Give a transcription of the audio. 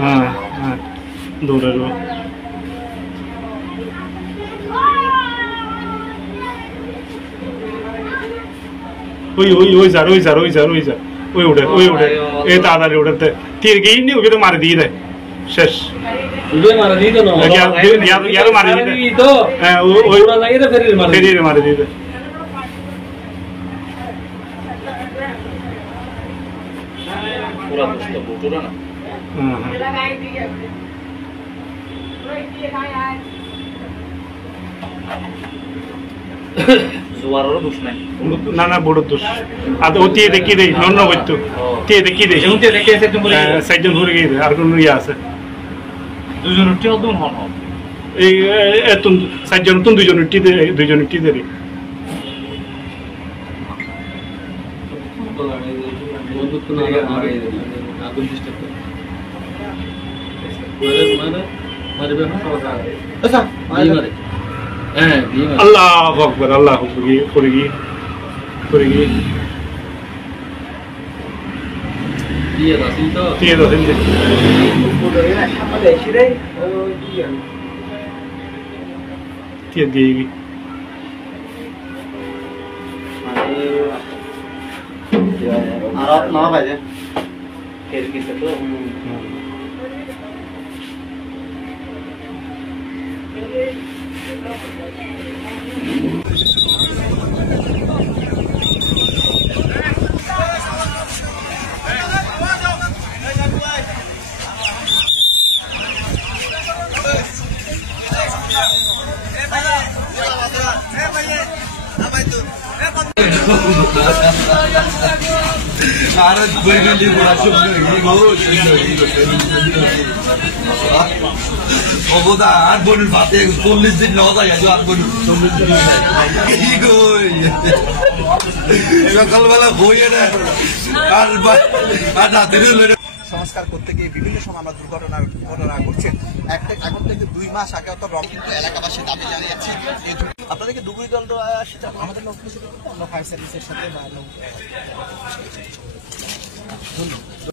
হ্যাঁ হ্যাঁ দৌড়ালো ওই ওই ওই যার ওই যার ওই যার ওই যার ওই উঠে এই তাড়াতাড়ি উঠে তীর গেই নি ওকে তো মারে দিয়ে দেয় শেষ মারে দিয়ে তো হ্যাঁ ওই মারে দিয়ে দেয় না না বড় দোষ আর ও দিয়ে দেখি দেয় নন্ন করতো দিয়ে দেখি দেয় সাইজন ঘুরে গিয়ে আর কোন ইয়ে আছে দুজন এই সাইজন তুন দুজন টি দেয় আল্লাহু আকবার আল্লাহু করে গিয়ে দিয়ে আর না বাজে ফের কিছু তো আর বলুন ভাতে 40 দিন না যায় আর বলুন 40 দিন সকালবেলা বইয়ে না আর সংস্কার করতে গিয়ে বিভিন্ন সময় আমরা ঘটনা ঘটছে এখন থেকে 2 মাস আগে তো রংপুর এলাকাবাসী দাবি জানিয়েছে আপনাদেরকে ডুবুরি দল আমাদের আমরা ফায়ার সার্ভিসের সাথে ধন্যবাদ।